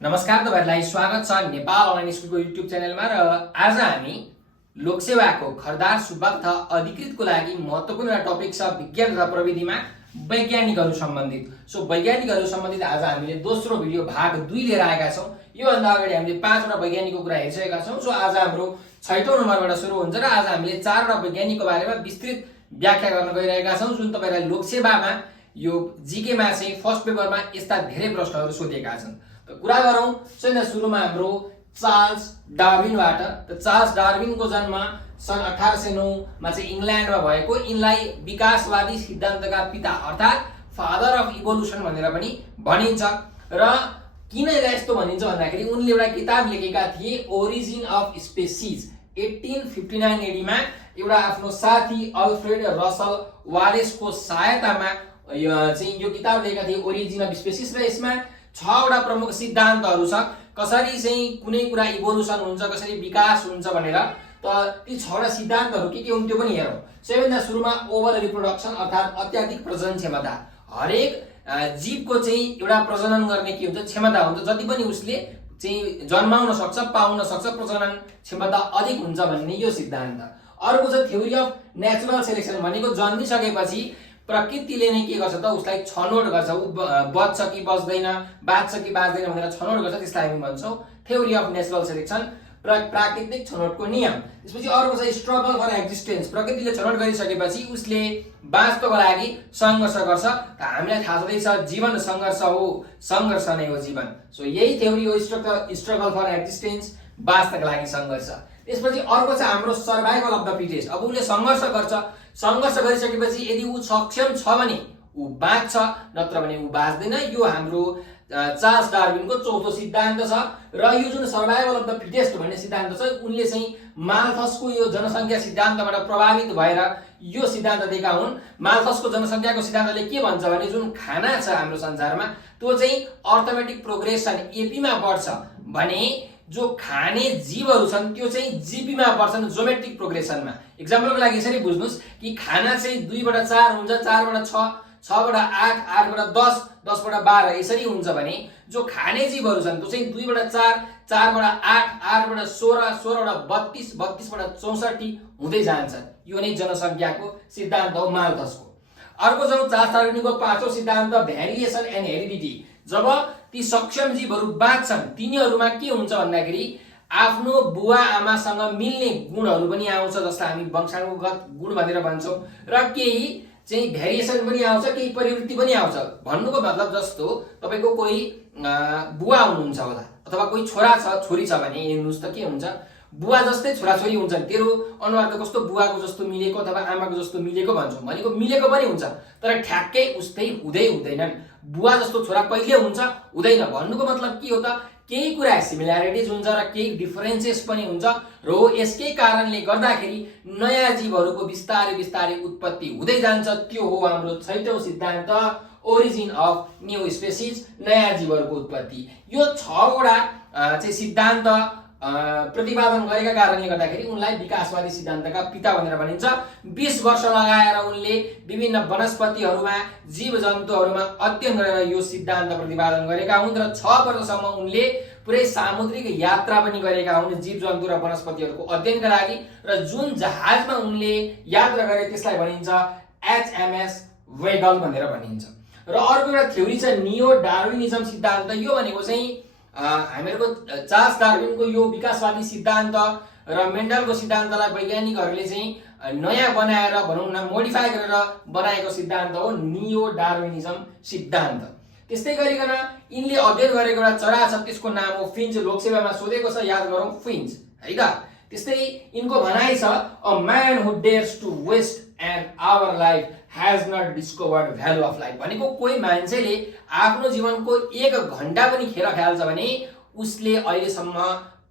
नमस्कार, तपाईहरुलाई स्वागत छ नेपाल अनलाइन स्कुलको युट्युब च्यानलमा। र आज हामी लोकसेवाको खरदार सुब्बा तथा अधिकृतको लागि महत्त्वपूर्ण टपिक छ विज्ञान तथा प्रविधिमा वैज्ञानिकहरू सम्बन्धित। सो वैज्ञानिकहरू सम्बन्धित आज हामीले दोस्रो भिडियो भाग 2 लिएर आएका छौं। यो भन्दा अगाडि हामीले 5 वटा वैज्ञानिकको कुरा हेरिसकेका छौं। सो आज हाम्रो 6औं नम्बरबाट सुरु हुन्छ र आज हामीले 4 वटा वैज्ञानिकको बारेमा विस्तृत व्याख्या गर्न गइरहेका छौं, जुन तपाईलाई लोकसेवामा यो जीके मा चाहिँ फर्स्ट पेपरमा यस्ता धेरै प्रश्नहरू सोधिएका छन्। कुरा गरौं चाहिँ सुरुमा हाम्रो चार्ल्स डार्विनबाट। त चार्ल्स डार्विनको जन्म सन् 1809 मा चाहिँ इंग्ल्यान्डमा भएको। यिनलाई विकासवादी सिद्धान्तका पिता अर्थात् फादर अफ इभोल्युसन भनेर पनि भनिन्छ। र किन यस्तो भनिन्छ भन्दाखेरि उनले एउटा किताब लेखेका थिए ओरिजिन अफ स्पेसिज 1859 एडी मा एउटा आफ्नो साथी अल्फ्रेड रसल वालेसको सहायतामा चाहिँ यो किताब लेखेका थिए ओरिजिन अफ स्पेसिज। र यसमा 6 वटा प्रमुख सिद्धान्तहरू छ, कसरी चाहिँ कुनै कुरा इभोल्युसन हुन्छ, कसरी विकास हुन्छ भनेर। त ती 6 वटा सिद्धान्तहरू के हुन् त्यो पनि हेरौं। सबैभन्दा सुरुमा ओभर रिप्रोडक्सन अर्थात् अत्याधिक प्रजनन क्षमता। हरेक जीवको चाहिँ एउटा प्रजनन गर्ने के हुन्छ, क्षमता हुन्छ। जति पनि उसले चाहिँ जन्माउन सक्छ, पाउन सक्छ, प्रजनन क्षमता अधिक हुन्छ भन्ने यो सिद्धान्त। अर्को छ थ्योरी अफ नेचुरल सेलेक्सन, भनेको जन्मिसकेपछि प्रकृतिले नै के गर्छ त उसलाई छनौट गर्छ, उ बच्छ कि बच्दैन, बाँच्छ कि बाँच्दैन भनेर छनौट गर्छ। त्यसलाई हामी भन्छौं थ्योरी अफ नेचुरल सेलेक्सन, प्राकृतिक छनौटको नियम। त्यसपछि अर्को छ स्ट्रगल फर एक्जिस्टेन्स, प्रकृतिले छनौट गरिसकेपछि उसले बाँच्नको लागि संघर्ष गर्छ। त हामीलाई थाहा छँदैछ जीवन संघर्ष हो, संघर्ष नै हो जीवन। सो यही थ्योरी हो स्ट्रगल फर एक्जिस्टेन्स, बाँच्नका लागि संघर्ष। त्यसपछि अर्को छ हाम्रो सर्भाइभल अफ द फिटेस्ट। अब उसले संघर्ष गर्छ, संघर्ष गरिसकेपछि यदि उ सक्षम छ भने उ बाँच्छ, नत्र भने उ बाँच्दैन। यो हाम्रो चार्ल्स डार्विनको चौथो सिद्धान्त छ। र यो जुन सर्भाइभल अफ द फिटेस्ट भन्ने सिद्धान्त छ, उनले चाहिँ माल्थसको यो जनसंख्या सिद्धान्तबाट प्रभावित भएर यो सिद्धान्त दिएका हुन्। माल्थसको जनसंख्याको सिद्धान्तले के भन्छ भने जुन खाना छ हाम्रो संसारमा त्यो चाहिँ अर्थमेटिक प्रोग्रेसन एपी मा बढ्छ भने जो खाने जीवहरू छन् त्यो चाहिँ जीपी मा बढ्छन्, ज्योमेट्रिक प्रोग्रेसनमा। एक्जाम्पलको लागि यसरी बुझ्नुस् कि खाना चाहिँ 2 बाट 4 हुन्छ, 4 बाट 6, 6 बाट 8, 8 बाट 10, 10 बाट 12 यसरी हुन्छ भने जो खाने जीवहरू छन् त्यो चाहिँ 2 बाट 4, 4 बाट 8, 8 बाट 16, 16 बाट 32, 32 बाट 64 हुँदै जान्छ। यो नै जनसंख्याको सिद्धान्त हो माल्थसको। अर्को छ चार्ल्स डार्विनको पाँचौं सिद्धान्त भेरिएसन एन्ड हेरिडिटी। जब ती सक्षम जीवहरू बाँच्छन् तिनीहरूमा के हुन्छ भन्दाखेरि आफ्नो बुवा आमासँग मिल्ने गुणहरू पनि आउँछ, जसलाई हामी वंशानुगत गुण भनेर भन्छौं। र केही चाहिँ भेरिएसन पनि आउँछ, केही परिवृत्ति पनि आउँछ। भन्नुको मतलब जस्तो तपाईको कोही बुवा हुनुहुन्छ होला अथवा कोही छोरा छ छोरी छ भने हेर्नुस् त के हुन्छ, बुवा जस्तै छोराछोरी हुन्छन्। तेरो अनुहार त कस्तो बुवाको जस्तो मिलेको अथवा आमाको जस्तो मिलेको भन्छौं, भनेको मिलेको पनि हुन्छ तर ठ्याक्कै उस्तै हुँदैनन्। बुवा जस्तो छोरा कहिले हुन्छ, हुँदैन। भन्नुको मतलब के हो त, केही कुरा सिमिल्यारिटिज हुन्छ र केही डिफरेन्सेस पनि हुन्छ। र यसकै कारणले गर्दाखेरि नयाँ जीवहरूको बिस्तारै बिस्तारै उत्पत्ति हुँदै जान्छ। त्यो हो हाम्रो 6औं सिद्धान्त ओरिजिन अफ न्यू स्पेसिज, नयाँ जीवहरूको उत्पत्ति। यो 6 वटा चाहिँ सिद्धान्त प्रतिपादन गरेका कारणले गर्दाखेरि उनलाई विकासवादी सिद्धान्तका पिता भनेर भनिन्छ। 20 वर्ष लगाएर उनले विभिन्न वनस्पतिहरूमा, जीवजन्तुहरूमा अध्ययन गरेर यो सिद्धान्त प्रतिपादन गरेका हुन्। र 6 वर्षसम्म उनले पुरै सामुद्रिक यात्रा पनि गरेका हुन् जीवजन्तु र वनस्पतिहरूको अध्ययनका लागि। र जुन जहाजमा उनले यात्रा गरे त्यसलाई भनिन्छ HMS वेगल भनेर भनिन्छ। र अर्को एउटा थ्योरी छ नियो डार्विनिजम सिद्धान्त। यो भनेको चाहिँ हामीहरूको चार्ल्स डार्विनको यो विकासवादी सिद्धान्त र मेन्डलको सिद्धान्तलाई वैज्ञानिकहरूले चाहिँ नयाँ बनाएर भनौं न मोडिफाई गरेर बनाएको सिद्धान्त हो नियो डार्विनिजम सिद्धान्त। त्यस्तै गरिकन यिनले अध्ययन गरेको एउटा चरा छ, त्यसको नाम हो फिन्च। लोकसेवामा सोधेको छ, याद गरौँ फिन्च है त। त्यस्तै यिनको भनाइ छ a man who dares to waste an hour life has not discovered value of life, भनेको कोही मान्छेले आफ्नो जीवनको 1 घण्टा पनि खेर खेल्छ भने उसले अहिलेसम्म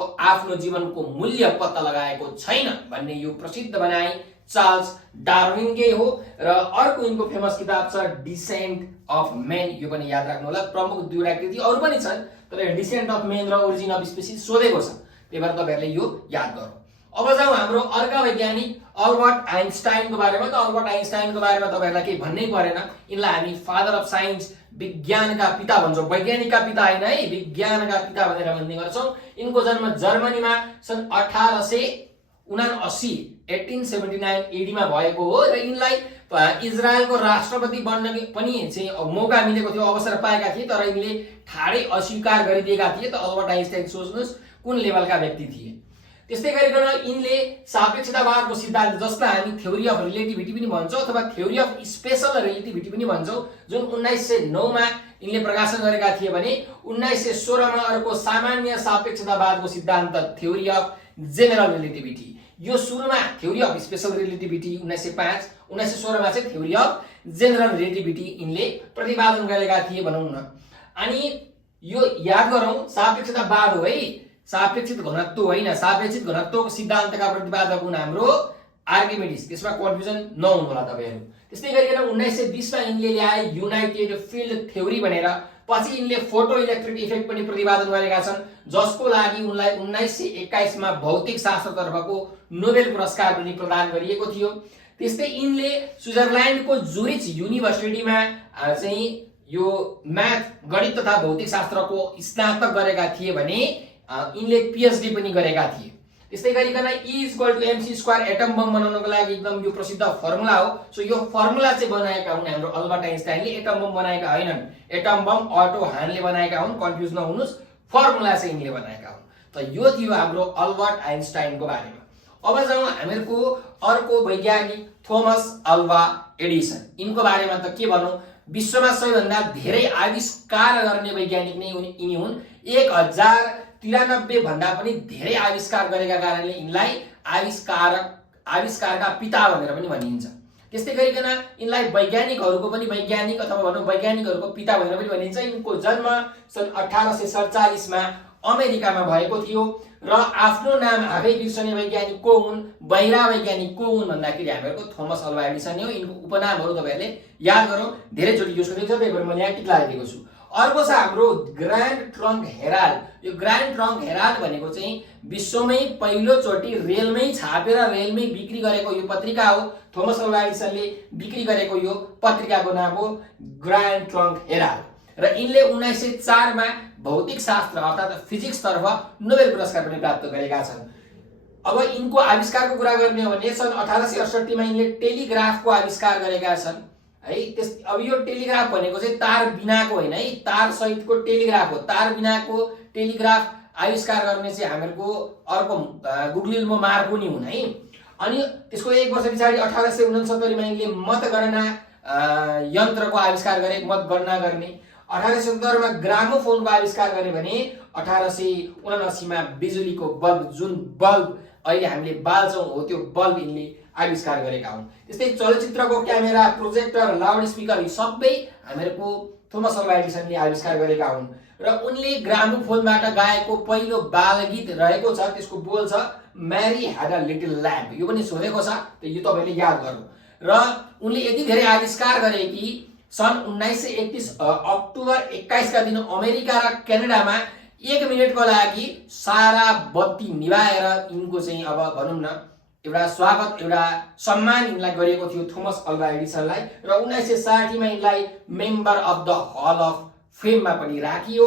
आफ्नो जीवनको मूल्य पत्ता लगाएको छैन भन्ने यो प्रसिद्ध भनाइ चार्ल्स डार्विनकै हो। र अर्को यिनको फेमस किताब छ डिसेन्ट अफ मेन। यो पनि याद राख्नु होला। प्रमुख 2 वटा कृति अरु पनि छन् तर डिसेन्ट अफ मेन र ओरिजिन अफ स्पेसिज सोधेको छ, त्यही भएर तपाईहरुले यो याद गरौँ। अब जाउँ हाम्रो अर्का वैज्ञानिक अल्बर्ट आइन्स्टाइनको बारेमा। त अल्बर्ट आइन्स्टाइनको बारेमा तपाईहरुलाई केही भन्नै परेन। यिनलाई हामी फादर अफ साइन्स, विज्ञानका पिता भन्छौँ। वैज्ञानिकका पिता हैन है, विज्ञानका पिता भनेर भन्ने गर्छौँ। यिनको जन्म जर्मनीमा सन् 1879 1879 एडीमा भएको हो र यिनलाई इजरायलको राष्ट्रपति बन्न पनि चाहिँ मौका मिलेको थियो, अवसर पाएका थिए, तर यिनले ठाडै अस्वीकार गरिदिएका थिए। त अल्बर्ट आइन्स्टाइन सोच्नुस् कुन लेभलका व्यक्ति थिए। त्यस्तै गरिकन यिनले सापेक्षतावादको सिद्धान्त, जसलाई हामी थ्योरी अफ रिलेटिभिटी पनि भन्छौँ अथवा थ्योरी अफ स्पेशल रिलेटिभिटी पनि भन्छौँ, जुन 1909 मा यिनले प्रकाशन गरेका थिए भने 1916 मा अर्को सामान्य सापेक्षतावादको सिद्धान्त थ्योरी अफ जेनरल रिलेटिभिटी। यो सुरुमा थ्योरी अफ स्पेशल रिलेटिभिटी 1905, 1916 मा चाहिँ थ्योरी अफ जेनरल रिलेटिभिटी यिनले प्रतिपादन गरेका थिए भनौँ न। अनि यो याद गरौँ, सापेक्षतावाद हो है, सापेक्षित घनत्व होइन। सापेक्षित घनत्वको सिद्धान्तका प्रतिपादक हुन् हाम्रो आर्किमिडिस। त्यसमा कन्फ्युजन नहुनु होला तपाईहरु। त्यस्तै गरिकन 1920 मा यिनले ल्याए युनाइटेड फिल्ड थ्योरी भनेर। पछि यिनले फोटो इलेक्ट्रिक इफेक्ट पनि प्रतिपादन गरेका छन्, जसको लागि उनलाई 1921 मा भौतिक शास्त्रतर्फको नोबेल पुरस्कार पनि प्रदान गरिएको थियो। त्यस्तै यिनले स्विजरल्यान्डको जुरिच युनिभर्सिटीमा चाहिँ यो म्याथ, गणित तथा भौतिक शास्त्रको स्नातक गरेका थिए भने यिनले पीएचडी पनि गरेका थिए। त्यस्तै गरिकन E=mc² एटम बम बनाउनको लागि एकदम यो प्रसिद्ध फर्मुला हो। सो यो फर्मुला चाहिँ बनाएका हुन् हाम्रो अल्बर्ट आइन्स्टाइनले, एटम बम बनाएका होइनन्। एटम बम अटो हानले बनाएका हुन्, कन्फ्युज नहुनुस्, फर्मुला चाहिँ यिनले बनाएका हुन्। त यो थियो हाम्रो अल्बर्ट आइन्स्टाइनको बारेमा। अब जाउँ हामीहरुको अर्को वैज्ञानिक थोमस अल्वा एडिसन। यिनको बारेमा त के भनौं, विश्वमा सबैभन्दा धेरै आविष्कार गर्ने वैज्ञानिक नै यिनी हुन्। 1093 भन्दा पनि धेरै आविष्कार गरेका कारणले यिनलाई आविष्कारका पिता भनेर पनि भनिन्छ। त्यस्तै गरिकन यिनलाई वैज्ञानिकहरूको पनि वैज्ञानिक अथवा भनौँ वैज्ञानिकहरूको पिता भनेर पनि भनिन्छ। यिनको जन्म सन् 1847 मा अमेरिकामा भएको थियो र आफ्नो नाम आफै बिर्सने वैज्ञानिक को हुन्, बहिरा वैज्ञानिक को हुन् भन्दाखेरि हामीहरुको थोमस अल्वा एडिसन हो। यिनको उपनामहरू तपाईहरुले याद गरौँ, धेरै चोटी युज गरिन्छ, त्यही भएर मैले यहाँ टिक लगाइदिएको छु। अर्को छ हाम्रो ग्रान्ड ट्रङ्क हेराल्ड। यो ग्रान्ड ट्रङ्क हेराल्ड भनेको चाहिँ विश्वमै पहिलो चोटी रेलमै छापेर रेलमै बिक्री गरेको यो पत्रिका हो। थोमस अल्वा एडिसनले बिक्री गरेको यो पत्रिकाको नाम हो ग्रान्ड ट्रङ्क हेराल्ड र यिनले 1904 मा भौतिक शास्त्र अर्थात् फिजिक्स तर्फ नोबेल पुरस्कार पनि प्राप्त गरेका छन्। अब यिनको आविष्कारको कुरा गर्ने हो भने सन् 1868 मा यिनले टेलिग्राफको आविष्कार गरेका छन् है। अब यो टेलिग्राफ भनेको चाहिँ तार बिनाको होइन है, तार सहितको टेलिग्राफ हो। तार बिनाको टेलिग्राफ आविष्कार गर्ने चाहिँ हामीहरुको अर्को गुग्लिल्मो मार्कोनी हुन् है। अनि त्यसको एक वर्ष पछाडि 1869 मा यिनले मतगणना यन्त्रको आविष्कार गरे, मतगणना गर्ने। 1870 मा ग्रामोफोनको आविष्कार गरे भने 1879 मा बिजुलीको बल्ब, जुन बल्ब अहिले हामीले बाल्छौं हो, त्यो बल्ब यिनले आविष्कार गरेका हुन्। त्यस्तै चलचित्रको क्यामेरा, प्रोजेक्टर, लाउड स्पिकर यी सबै हामीहरुको थोमस अल्वा एडिसनले आविष्कार गरेका हुन्। र उनले ग्रामोफोनबाट गाएको पहिलो बालगीत रहेको छ, त्यसको बोल छ Mary had a little lamb. यो पनि सोधेको छ, त यो तपाईले याद गर्नु। र उनले यति धेरै आविष्कार गरे कि सन् 1931 अक्टोबर 21 का दिन अमेरिका र क्यानाडामा 1 मिनेटको लागि सारा बत्ती निभाएर यिनको चाहिँ अब भनौं न एउटा स्वागत, एउटा सम्मान यिनलाई गरिएको थियो थोमस अल्वा एडिसनलाई। र 1960 मा यिनलाई member of the hall of फेममा पनि राखियो।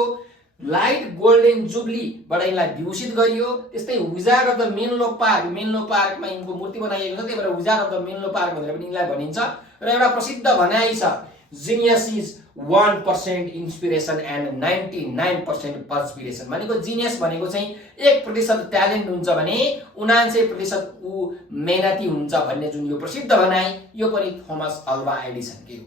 लाइट गोल्डन जुबली बाट यिनलाई विभूषित गरियो। त्यस्तै विजार्ड अफ द मेनलो पार्कमा यिनको मूर्ति बनाइएको छ, त्यही भएर wizard of the Menlo park भनेर पनि यिनलाई भनिन्छ। र एउटा प्रसिद्ध भनाइ छ, जीनियस इज 1% इन्स्पिरेसन एन्ड 99% पर्सपिरेसन। भनेको जीनियस भनेको चाहिँ 1% ट्यालेन्ट हुन्छ भने 99% ऊ मेहनती हुन्छ भन्ने जुन यो प्रसिद्ध भनाइ, यो पनि थोमस अल्वा एडिसनकै हो।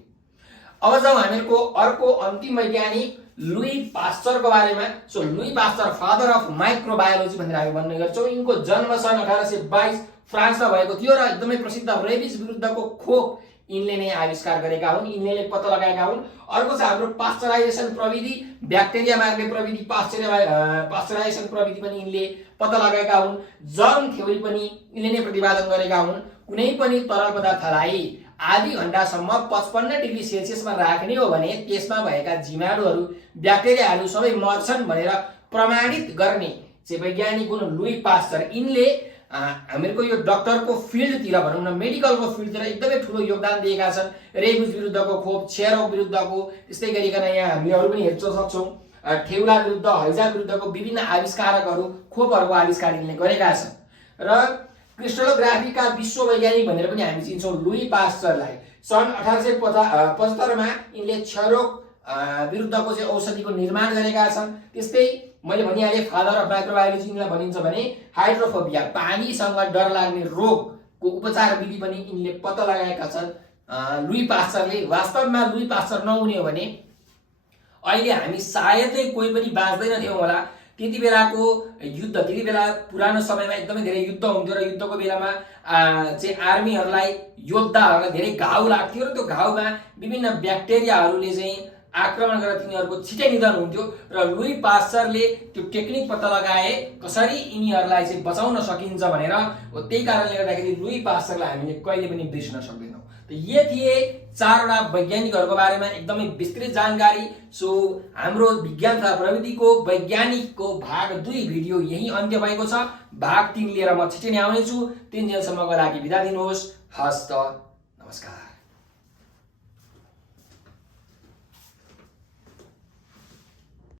अब जाउँ हामीहरुको अर्को अन्तिम वैज्ञानिक लुई पास्चरको बारेमा। So Louis Pasteur father of microbiology भनेर हामी भन्ने गर्छौं। यिनको जन्म सन् 1822 फ्रान्समा भएको थियो र एकदमै प्रसिद्ध रेबिस विरुद्धको खोप यिनले नै आविष्कार गरेका हुन्, यिनले नै पत्ता लगाएका हुन्। अर्को छ हाम्रो पास्चराइजेसन प्रविधि, ब्याक्टेरिया मार्ने प्रविधि, पास्चराइजेसन प्रविधि पनि यिनले पत्ता लगाएका हुन्। जर्म थ्योरी पनि यिनले नै प्रतिपादन गरेका हुन्। कुनै पनि तरल पदार्थलाई आधी घण्टासम्म 55 डिग्री सेल्सियसमा राख्ने हो भने त्यसमा भएका जीवाणुहरू, ब्याक्टेरियाहरू सबै मर्छन् भनेर प्रमाणित गर्ने चाहिँ वैज्ञानिक हुन् लुई पास्चर। यिनले हामीहरूको यो डक्टरको फिल्डतिर भनौँ न, मेडिकलको फिल्डतिर एकदमै ठुलो योगदान दिएका छन्। रेबिज विरुद्धको खोप, क्षयरोग विरुद्धको, त्यस्तै गरिकन यहाँ हामीले अरू पनि हेर्न सक्छौँ, ठेउला विरुद्ध, हैजा विरुद्धको विभिन्न आविष्कारकहरू, खोपहरूको आविष्कार यिनले गरेका छन्। र क्रिस्टलोग्राफीका विश्व वैज्ञानिक भनेर पनि हामी चिन्छौँ लुई पास्चरलाई। सन् 1875 यिनले क्षयरोग विरुद्धको चाहिँ औषधिको निर्माण गरेका छन्। त्यस्तै मैले भनिहालेँ फादर अफ माइक्रोबायोलोजी यिनलाई भनिन्छ भने हाइड्रोफोबिया, पानीसँग डर लाग्ने रोगको उपचार विधि पनि यिनले पत्ता लगाएका छन् लुई पास्चरले। वास्तवमा लुई पास्चर नहुने हो भने अहिले हामी सायदै कोही पनि बाँच्दैन थियौँ होला। त्यति बेलाको युद्ध, त्यति बेला पुरानो समयमा एकदमै धेरै युद्ध हुन्थ्यो र युद्धको बेलामा चाहिँ आर्मीहरूलाई, योद्धाहरूलाई धेरै घाउ लाग्थ्यो र त्यो घाउमा विभिन्न ब्याक्टेरियाहरूले चाहिँ आक्रमण गरेर तिनीहरूको छिटै निधन हुन्थ्यो। र लुई पास्चरले त्यो टेक्निक पत्ता लगाए कसरी यिनीहरूलाई चाहिँ बचाउन सकिन्छ भनेर। त्यही कारणले गर्दाखेरि लुई पास्चरलाई हामीले कहिले पनि बिर्सन सक्दैनौँ। त ये थिए 4वटा वैज्ञानिकहरूको बारेमा एकदमै विस्तृत जानकारी। सो हाम्रो विज्ञान तथा प्रविधिको वैज्ञानिकको भाग 2 भिडियो यही अन्त्य भएको छ। भाग 3 लिएर म छिटै नै आउनेछु। 3 दिनसम्मको लागि बिदा दिनुहोस्। हस्त नमस्कार।